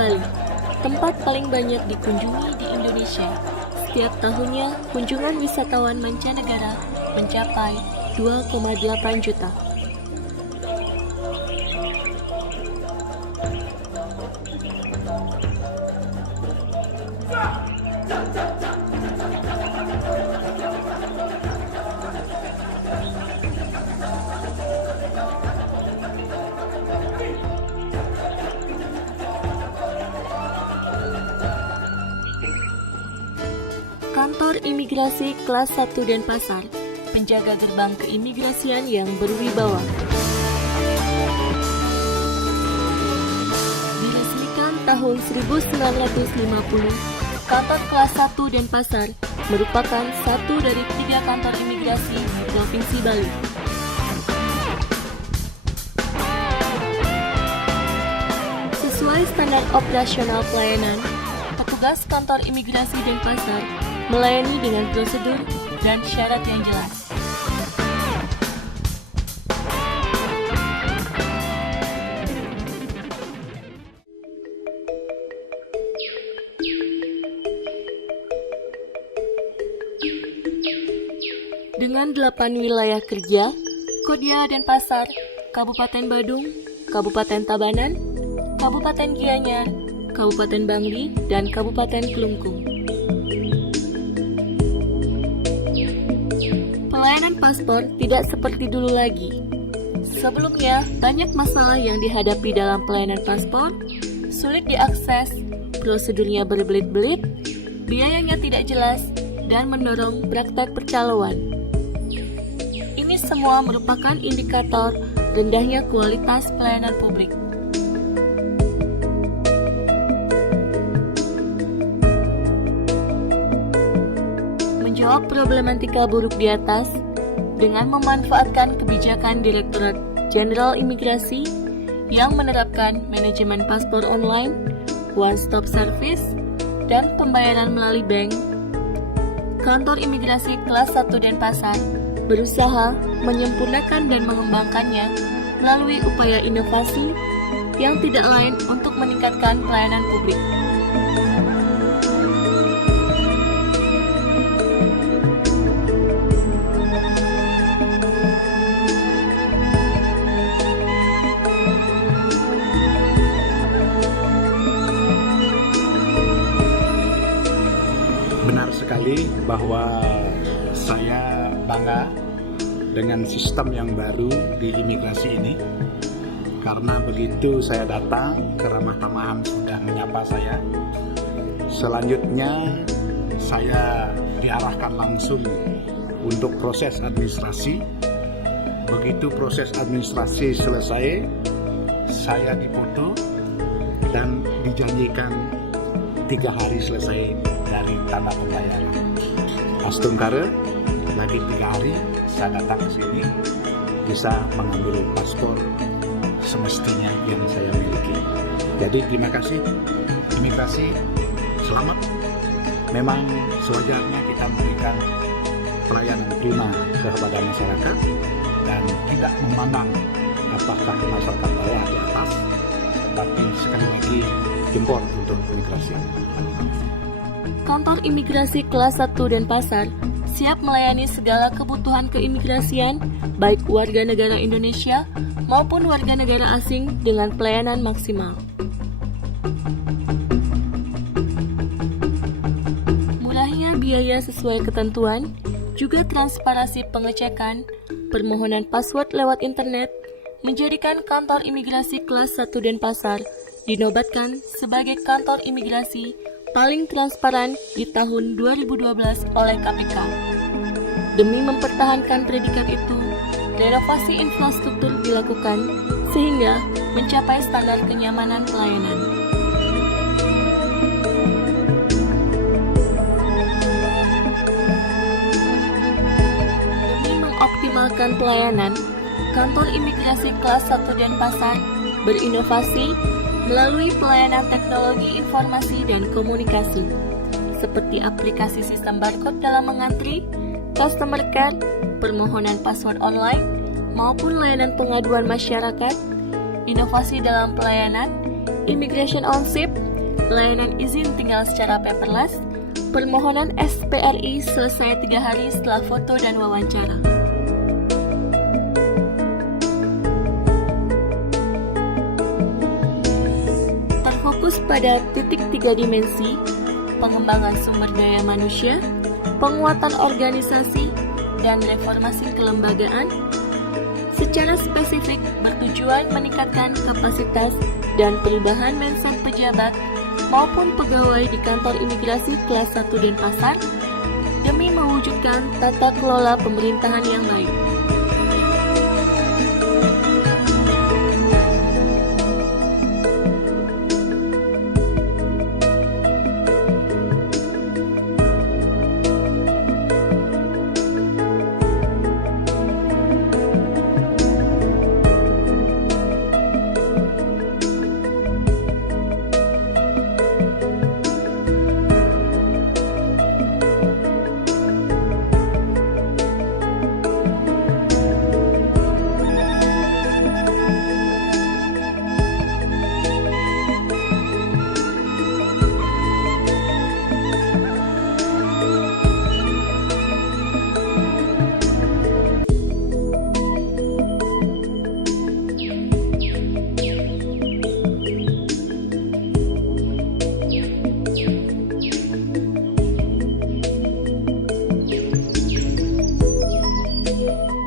Bali, tempat paling banyak dikunjungi di Indonesia. Setiap tahunnya, kunjungan wisatawan mancanegara mencapai 2,8 juta. Kantor Imigrasi Kelas 1 Denpasar, penjaga gerbang keimigrasian yang berwibawa. Diresmikan tahun 1950, kantor kelas 1 Denpasar merupakan satu dari 3 kantor imigrasi di Provinsi Bali. Sesuai standar operasional pelayanan, petugas kantor imigrasi Denpasar melayani dengan prosedur dan syarat yang jelas. Dengan 8 wilayah kerja, Kodia Denpasar, Kabupaten Badung, Kabupaten Tabanan, Kabupaten Gianyar, Kabupaten Bangli, dan Kabupaten Kelungkung. Pelayanan paspor tidak seperti dulu lagi. Sebelumnya, banyak masalah yang dihadapi dalam pelayanan paspor, sulit diakses, prosedurnya berbelit-belit, biayanya tidak jelas, dan mendorong praktek percaloan. Ini semua merupakan indikator rendahnya kualitas pelayanan publik. Menjawab problematika buruk di atas dengan memanfaatkan kebijakan Direktorat Jenderal Imigrasi yang menerapkan manajemen paspor online, one-stop service, dan pembayaran melalui bank, Kantor Imigrasi Kelas 1 Denpasar berusaha menyempurnakan dan mengembangkannya melalui upaya inovasi yang tidak lain untuk meningkatkan pelayanan publik. Benar sekali bahwa saya bangga dengan sistem yang baru di imigrasi ini, karena begitu saya datang, keramah tamahan sudah menyapa saya. Selanjutnya saya diarahkan langsung untuk proses administrasi. Begitu proses administrasi selesai, saya dipoto dan dijanjikan 3 hari selesai dari tanda pembayaran. Astungkara, lagi 3 hari saya datang ke sini bisa mengambil paspor semestinya yang saya miliki. Jadi terima kasih imigrasi, selamat. Memang sewajarnya kita memberikan pelayanan prima kepada masyarakat dan tidak memandang apakah masyarakat bawah di atas, tapi sekali lagi jempol untuk imigrasi. Kantor Imigrasi Kelas 1 Denpasar siap melayani segala kebutuhan keimigrasian, baik warga negara Indonesia maupun warga negara asing dengan pelayanan maksimal. Murahnya biaya sesuai ketentuan, juga transparansi pengecekan, permohonan password lewat internet, menjadikan Kantor Imigrasi Kelas 1 Denpasar dinobatkan sebagai kantor imigrasi paling transparan di tahun 2012 oleh KPK. Demi mempertahankan predikat itu, renovasi infrastruktur dilakukan sehingga mencapai standar kenyamanan pelayanan. Demi mengoptimalkan pelayanan, Kantor Imigrasi Kelas 1 Denpasar berinovasi melalui pelayanan teknologi informasi dan komunikasi, seperti aplikasi sistem barcode dalam mengantri, customer care, permohonan password online, maupun layanan pengaduan masyarakat, inovasi dalam pelayanan, immigration ownership, layanan izin tinggal secara paperless, permohonan SPRI selesai 3 hari setelah foto dan wawancara. Terfokus pada titik 3 dimensi, pengembangan sumber daya manusia, penguatan organisasi, dan reformasi kelembagaan, secara spesifik bertujuan meningkatkan kapasitas dan perubahan mindset pejabat maupun pegawai di kantor imigrasi kelas 1 Denpasar demi mewujudkan tata kelola pemerintahan yang baik.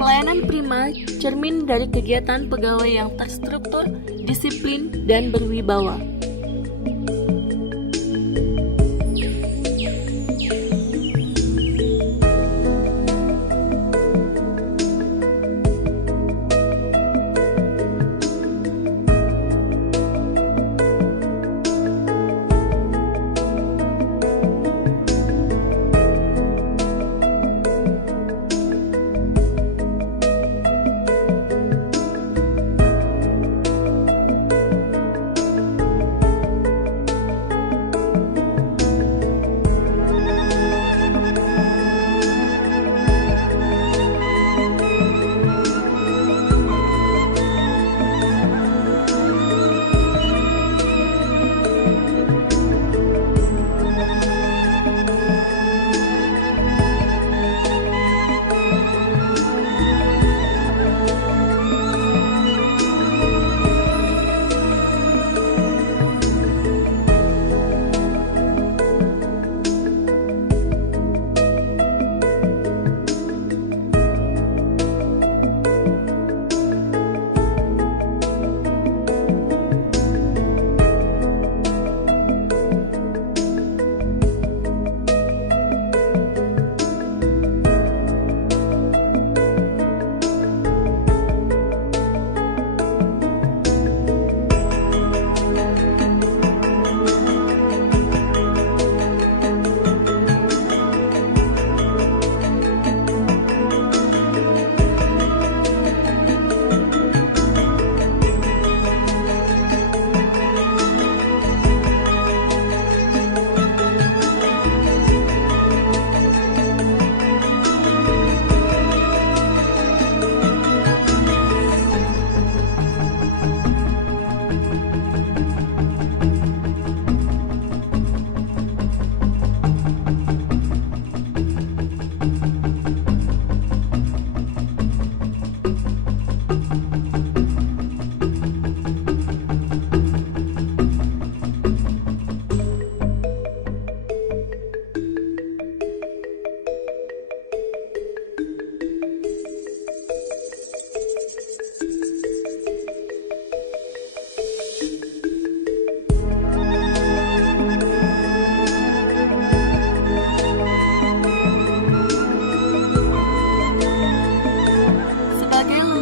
Pelayanan prima cermin dari kegiatan pegawai yang terstruktur, disiplin, dan berwibawa.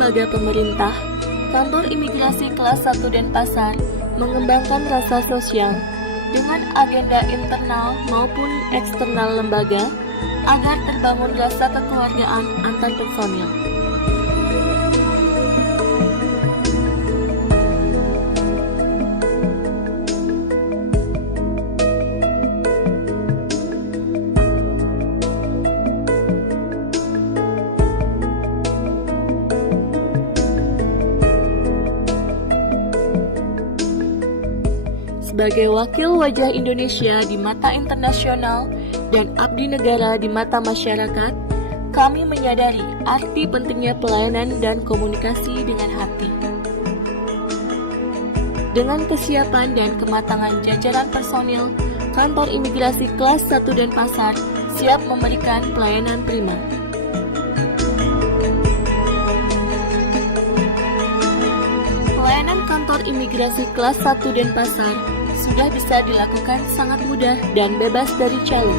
lembaga pemerintah, kantor imigrasi kelas 1 Denpasar mengembangkan rasa sosial dengan agenda internal maupun eksternal lembaga agar terbangun rasa kekeluargaan antar personil. sebagai wakil wajah Indonesia di mata internasional dan abdi negara di mata masyarakat, kami menyadari arti pentingnya pelayanan dan komunikasi dengan hati. Dengan kesiapan dan kematangan jajaran personil, kantor imigrasi kelas 1 Denpasar siap memberikan pelayanan prima. Pelayanan kantor imigrasi kelas 1 Denpasar sudah bisa dilakukan sangat mudah dan bebas dari calo.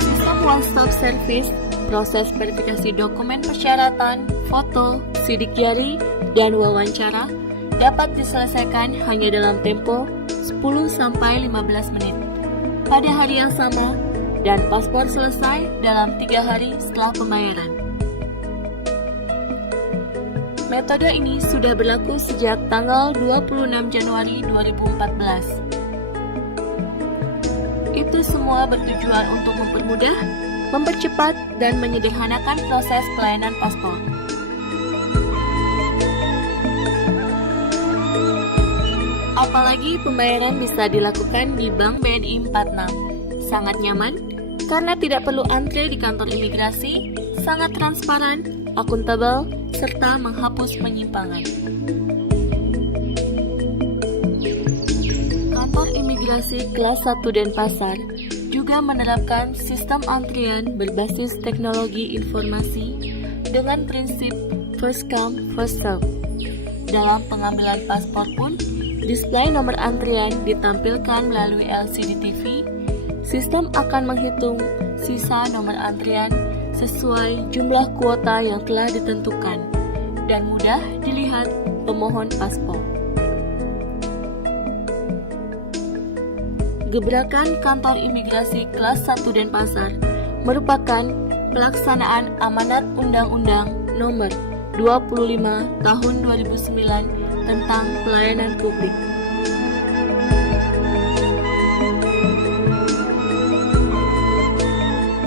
Sistem one-stop service, proses verifikasi dokumen persyaratan, foto, sidik jari, dan wawancara dapat diselesaikan hanya dalam tempo 10-15 menit pada hari yang sama, dan paspor selesai dalam 3 hari setelah pembayaran. Metode ini sudah berlaku sejak tanggal 26 Januari 2014. Itu semua bertujuan untuk mempermudah, mempercepat, dan menyederhanakan proses pelayanan paspor. Apalagi pembayaran bisa dilakukan di Bank BNI 46. Sangat nyaman karena tidak perlu antre di kantor imigrasi, sangat transparan, akuntabel, serta menghapus penyimpangan. Kantor imigrasi kelas 1 Denpasar juga menerapkan sistem antrian berbasis teknologi informasi dengan prinsip first come, first serve. Dalam pengambilan paspor pun, display nomor antrian ditampilkan melalui LCD TV. Sistem akan menghitung sisa nomor antrian sesuai jumlah kuota yang telah ditentukan dan mudah dilihat pemohon paspor. Gebrakan kantor imigrasi kelas 1 Denpasar merupakan pelaksanaan amanat Undang-Undang Nomor 25 Tahun 2009 tentang pelayanan publik.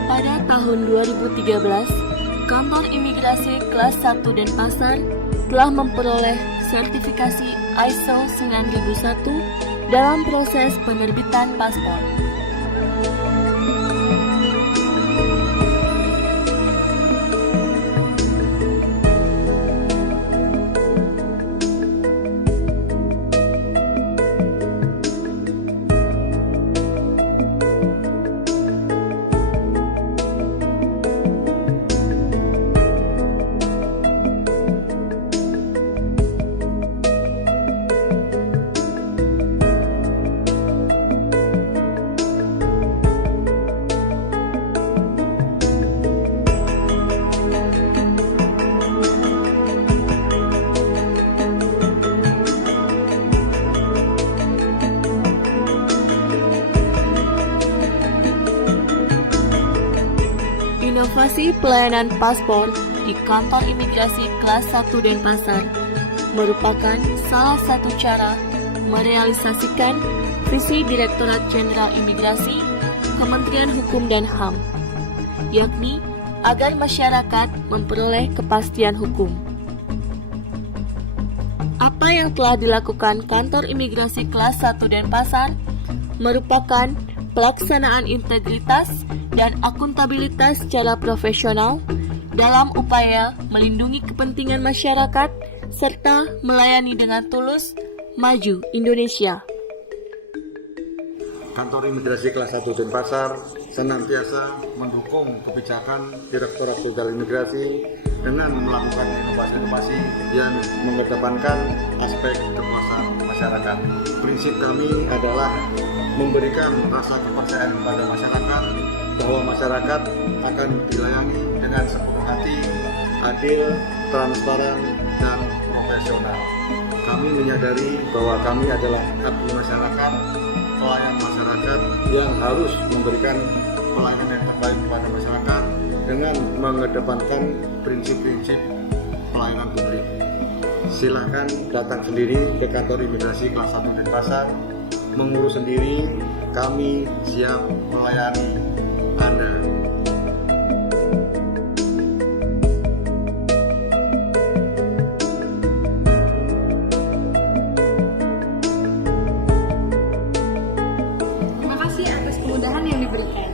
Pada tahun 2013, kantor imigrasi kelas 1 Denpasar telah memperoleh sertifikasi ISO 9001 dalam proses penerbitan paspor. Inovasi pelayanan paspor di kantor imigrasi kelas 1 Denpasar merupakan salah satu cara merealisasikan visi Direktorat Jenderal Imigrasi Kementerian Hukum dan HAM, yakni agar masyarakat memperoleh kepastian hukum. Apa yang telah dilakukan kantor imigrasi kelas 1 Denpasar merupakan pelaksanaan integritas dan akuntabilitas secara profesional dalam upaya melindungi kepentingan masyarakat serta melayani dengan tulus maju Indonesia. Kantor imigrasi kelas 1 Denpasar senantiasa mendukung kebijakan Direktorat Jenderal Imigrasi dengan melakukan inovasi-inovasi yang mengedepankan aspek kepuasan masyarakat. Prinsip kami adalah memberikan rasa kepercayaan kepada masyarakat bahwa masyarakat akan dilayani dengan sepenuh hati, adil, transparan, dan profesional. Kami menyadari bahwa kami adalah abdi masyarakat, pelayan masyarakat yang harus memberikan pelayanan yang terbaik kepada masyarakat dengan mengedepankan prinsip-prinsip pelayanan publik. Silahkan datang sendiri ke kantor imigrasi kelas 1 Denpasar, mengurus sendiri, kami siap melayani Anda. diberikan.